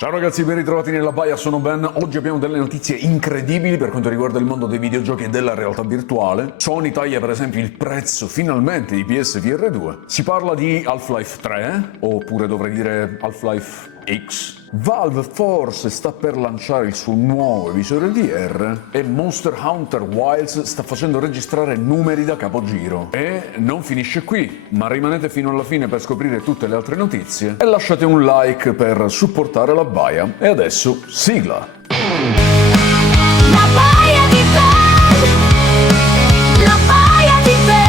Ciao ragazzi, ben ritrovati nella baia, sono Ben. Oggi abbiamo delle notizie incredibili per quanto riguarda il mondo dei videogiochi e della realtà virtuale. Sony taglia per esempio il prezzo finalmente di PSVR 2. Si parla di Half-Life 3, oppure dovrei dire Half-Life X. Valve forse sta per lanciare il suo nuovo visore VR e Monster Hunter Wilds sta facendo registrare numeri da capogiro. E non finisce qui, ma rimanete fino alla fine per scoprire tutte le altre notizie e lasciate un like per supportare la baia. E adesso sigla! La baia di Ben! La baia di Ben!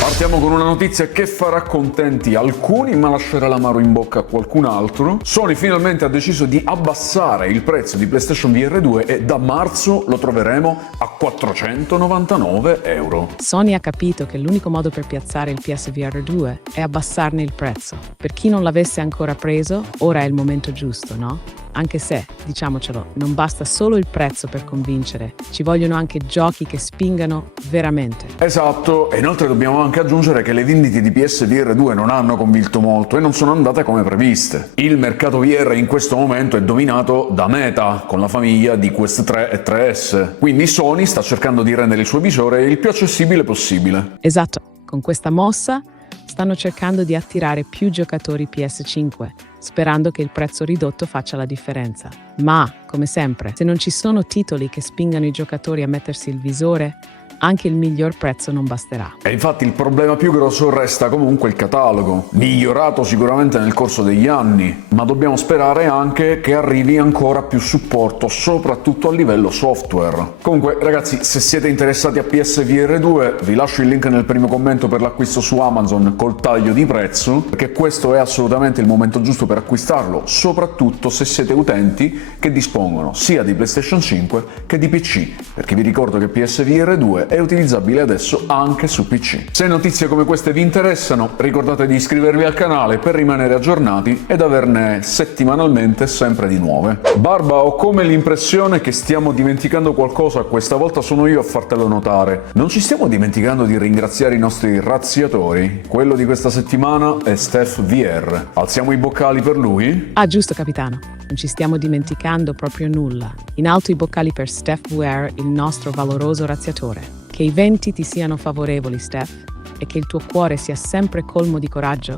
Partiamo con una notizia che farà contenti alcuni ma lascerà l'amaro in bocca a qualcun altro. Sony finalmente ha deciso di abbassare il prezzo di PlayStation VR 2 e da marzo lo troveremo a 499 euro. Sony ha capito che l'unico modo per piazzare il PSVR 2 è abbassarne il prezzo. Per chi non l'avesse ancora preso, ora è il momento giusto, no? Anche se, diciamocelo, non basta solo il prezzo per convincere, ci vogliono anche giochi che spingano veramente. Esatto, e inoltre dobbiamo anche aggiungere che le vendite di PSVR 2 non hanno convinto molto e non sono andate come previste. Il mercato VR in questo momento è dominato da Meta, con la famiglia di Quest 3 e 3S, quindi Sony sta cercando di rendere il suo visore il più accessibile possibile. Esatto, con questa mossa stanno cercando di attirare più giocatori PS5, sperando che il prezzo ridotto faccia la differenza. Ma, come sempre, se non ci sono titoli che spingano i giocatori a mettersi il visore, anche il miglior prezzo non basterà. E infatti il problema più grosso resta comunque il catalogo, migliorato sicuramente nel corso degli anni, ma dobbiamo sperare anche che arrivi ancora più supporto, soprattutto a livello software. Comunque ragazzi, se siete interessati a PSVR 2, vi lascio il link nel primo commento per l'acquisto su Amazon col taglio di prezzo, perché questo è assolutamente il momento giusto per acquistarlo, soprattutto se siete utenti che dispongono sia di PlayStation 5 che di PC, perché vi ricordo che PSVR 2 è utilizzabile adesso anche su PC. Se notizie come queste vi interessano, ricordate di iscrivervi al canale per rimanere aggiornati ed averne settimanalmente sempre di nuove. Barba, ho come l'impressione che stiamo dimenticando qualcosa, questa volta sono io a fartelo notare. Non ci stiamo dimenticando di ringraziare i nostri razziatori. Quello di questa settimana è Steph VR. Alziamo i boccali per lui? Ah, giusto capitano, non ci stiamo dimenticando proprio nulla. In alto i boccali per Steph VR, il nostro valoroso razziatore. Che i venti ti siano favorevoli, Steph, e che il tuo cuore sia sempre colmo di coraggio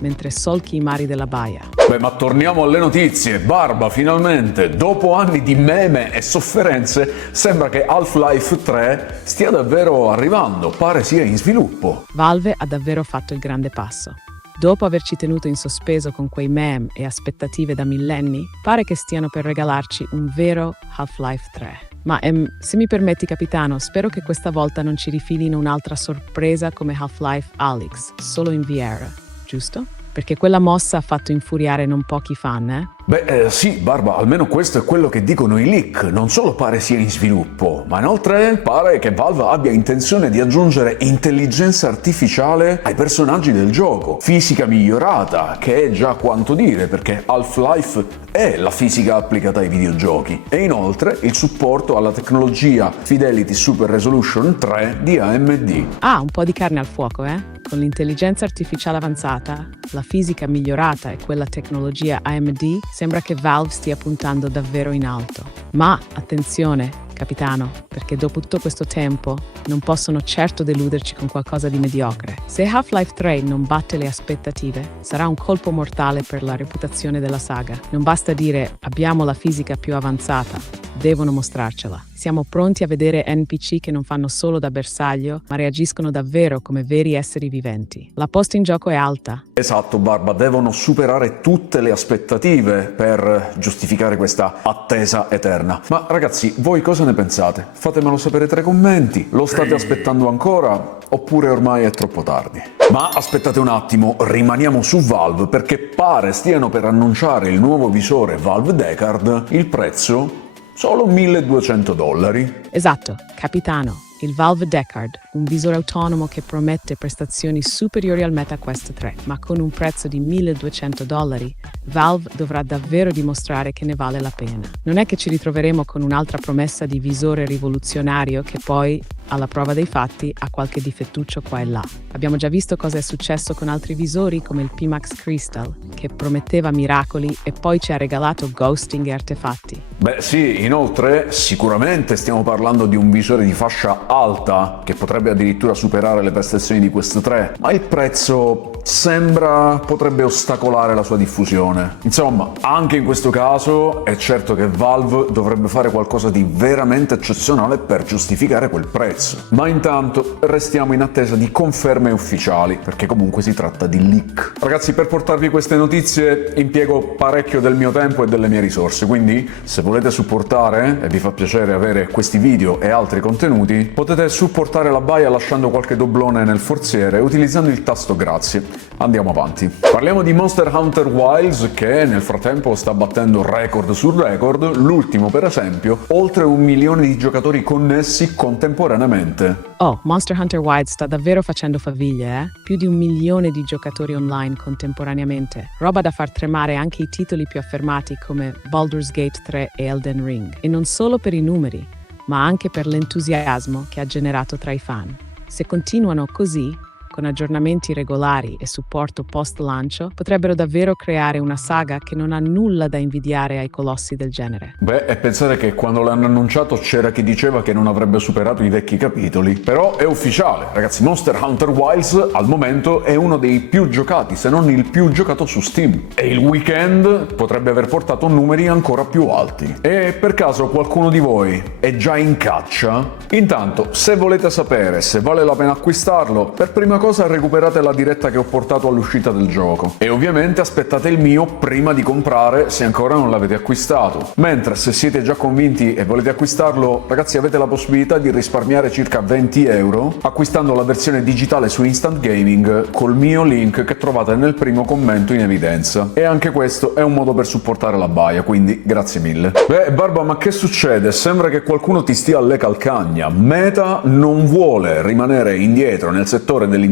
mentre solchi i mari della baia. Beh, ma torniamo alle notizie. Barba, finalmente, dopo anni di meme e sofferenze, sembra che Half-Life 3 stia davvero arrivando, pare sia in sviluppo. Valve ha davvero fatto il grande passo. Dopo averci tenuto in sospeso con quei meme e aspettative da millenni, pare che stiano per regalarci un vero Half-Life 3. Ma se mi permetti capitano, spero che questa volta non ci rifilino un'altra sorpresa come Half-Life Alyx, solo in VR, giusto? Perché quella mossa ha fatto infuriare non pochi fan, eh? Beh, sì, Barba, almeno questo è quello che dicono i leak. Non solo pare sia in sviluppo, ma inoltre pare che Valve abbia intenzione di aggiungere intelligenza artificiale ai personaggi del gioco. Fisica migliorata, che è già quanto dire, perché Half-Life è la fisica applicata ai videogiochi. E inoltre il supporto alla tecnologia Fidelity Super Resolution 3 di AMD. Ah, un po' di carne al fuoco, eh? Con l'intelligenza artificiale avanzata, la fisica migliorata e quella tecnologia AMD, sembra che Valve stia puntando davvero in alto. Ma, attenzione, capitano, perché dopo tutto questo tempo non possono certo deluderci con qualcosa di mediocre. Se Half-Life 3 non batte le aspettative, sarà un colpo mortale per la reputazione della saga. Non basta dire abbiamo la fisica più avanzata, devono mostrarcela. Siamo pronti a vedere NPC che non fanno solo da bersaglio, ma reagiscono davvero come veri esseri viventi. La posta in gioco è alta. Esatto, Barba, devono superare tutte le aspettative per giustificare questa attesa eterna. Ma ragazzi, voi cosa ne pensate? Fatemelo sapere tra i commenti. Lo state aspettando ancora? Oppure ormai è troppo tardi? Ma aspettate un attimo, rimaniamo su Valve perché pare stiano per annunciare il nuovo visore Valve Deckard, il prezzo solo $1.200. Esatto, capitano. il Valve Deckard, un visore autonomo che promette prestazioni superiori al Meta Quest 3, ma con un prezzo di $1.200, Valve dovrà davvero dimostrare che ne vale la pena. Non è che ci ritroveremo con un'altra promessa di visore rivoluzionario che poi, alla prova dei fatti, ha qualche difettuccio qua e là. Abbiamo già visto cosa è successo con altri visori come il Pimax Crystal, che prometteva miracoli e poi ci ha regalato ghosting e artefatti. Beh sì, inoltre sicuramente stiamo parlando di un visore di fascia alta che potrebbe addirittura superare le prestazioni di Quest 3, ma il prezzo potrebbe ostacolare la sua diffusione. Insomma, anche in questo caso è certo che Valve dovrebbe fare qualcosa di veramente eccezionale per giustificare quel prezzo. Ma intanto restiamo in attesa di conferme ufficiali, perché comunque si tratta di leak. Ragazzi, per portarvi queste notizie impiego parecchio del mio tempo e delle mie risorse, quindi se volete supportare e vi fa piacere avere questi video e altri contenuti, potete supportare la baia lasciando qualche doblone nel forziere utilizzando il tasto grazie. Andiamo avanti. Parliamo di Monster Hunter Wilds che nel frattempo sta battendo record su record, l'ultimo per esempio, oltre 1 milione di giocatori connessi contemporaneamente. Oh, Monster Hunter Wilds sta davvero facendo faville, eh? Più di 1 milione di giocatori online contemporaneamente. Roba da far tremare anche i titoli più affermati come Baldur's Gate 3 e Elden Ring. E non solo per i numeri, ma anche per l'entusiasmo che ha generato tra i fan. Se continuano così, con aggiornamenti regolari e supporto post-lancio, potrebbero davvero creare una saga che non ha nulla da invidiare ai colossi del genere. Beh, e pensare che quando l'hanno annunciato c'era chi diceva che non avrebbe superato i vecchi capitoli. Però è ufficiale, ragazzi, Monster Hunter Wilds al momento è uno dei più giocati, se non il più giocato su Steam. E il weekend potrebbe aver portato numeri ancora più alti. E per caso qualcuno di voi è già in caccia? Intanto, se volete sapere se vale la pena acquistarlo, per prima cosa recuperate la diretta che ho portato all'uscita del gioco e ovviamente aspettate il mio prima di comprare se ancora non l'avete acquistato. Mentre se siete già convinti e volete acquistarlo, ragazzi, avete la possibilità di risparmiare circa 20 euro acquistando la versione digitale su Instant Gaming col mio link che trovate nel primo commento in evidenza. E anche questo è un modo per supportare la baia, quindi grazie mille. Beh, Barba, ma che succede? Sembra che qualcuno ti stia alle calcagna. Meta non vuole rimanere indietro nel settore dell'intelligenza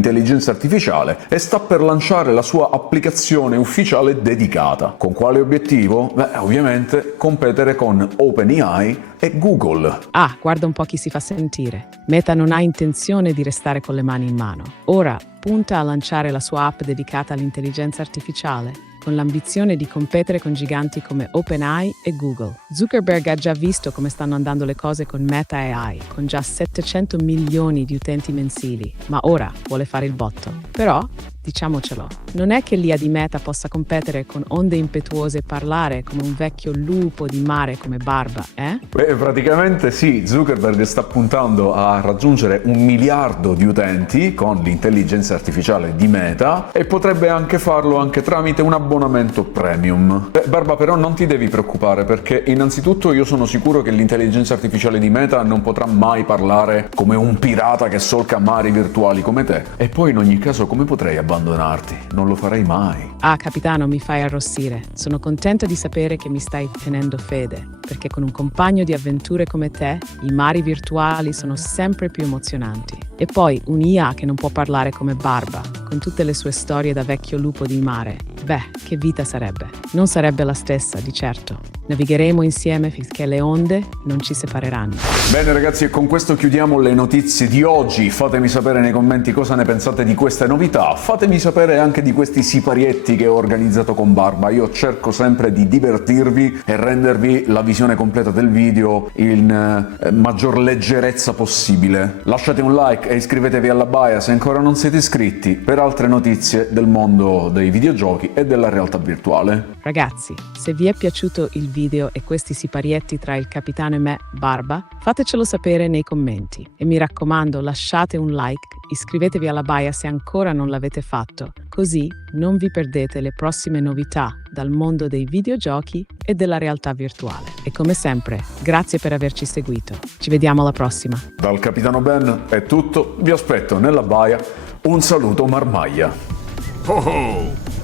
artificiale e sta per lanciare la sua applicazione ufficiale dedicata. Con quale obiettivo? Beh, ovviamente competere con OpenAI e Google. Ah, guarda un po' chi si fa sentire. Meta non ha intenzione di restare con le mani in mano. Ora punta a lanciare la sua app dedicata all'intelligenza artificiale, con l'ambizione di competere con giganti come OpenAI e Google. Zuckerberg ha già visto come stanno andando le cose con Meta AI, con già 700 milioni di utenti mensili, ma ora vuole fare il botto. Però, diciamocelo, non è che l'IA di Meta possa competere con onde impetuose e parlare come un vecchio lupo di mare come Barba, eh? Beh, praticamente sì, Zuckerberg sta puntando a raggiungere 1 miliardo di utenti con l'intelligenza artificiale di Meta e potrebbe anche farlo anche tramite un abbonamento premium. Barba, però non ti devi preoccupare perché innanzitutto io sono sicuro che l'intelligenza artificiale di Meta non potrà mai parlare come un pirata che solca mari virtuali come te. E poi in ogni caso come potrei abbandonarti? Non lo farei mai. Ah, capitano, mi fai arrossire. Sono contenta di sapere che mi stai tenendo fede, perché con un compagno di avventure come te, i mari virtuali sono sempre più emozionanti. E poi un'IA che non può parlare come Barba, con tutte le sue storie da vecchio lupo di mare. Beh, che vita sarebbe? Non sarebbe la stessa, di certo. Navigheremo insieme finché le onde non ci separeranno. Bene ragazzi, e con questo chiudiamo le notizie di oggi. Fatemi sapere nei commenti cosa ne pensate di queste novità. Fatemi sapere anche di questi siparietti che ho organizzato con Barba. Io cerco sempre di divertirvi e rendervi la visione completa del video in maggior leggerezza possibile. Lasciate un like e iscrivetevi alla baia se ancora non siete iscritti per altre notizie del mondo dei videogiochi e della realtà virtuale. Ragazzi, se vi è piaciuto il video e questi siparietti tra il capitano e me, Barba, fatecelo sapere nei commenti. E mi raccomando, lasciate un like, iscrivetevi alla baia se ancora non l'avete fatto, così non vi perdete le prossime novità dal mondo dei videogiochi e della realtà virtuale. E come sempre, grazie per averci seguito. Ci vediamo alla prossima. Dal capitano Ben è tutto, vi aspetto nella baia. Un saluto marmaglia. Ho ho!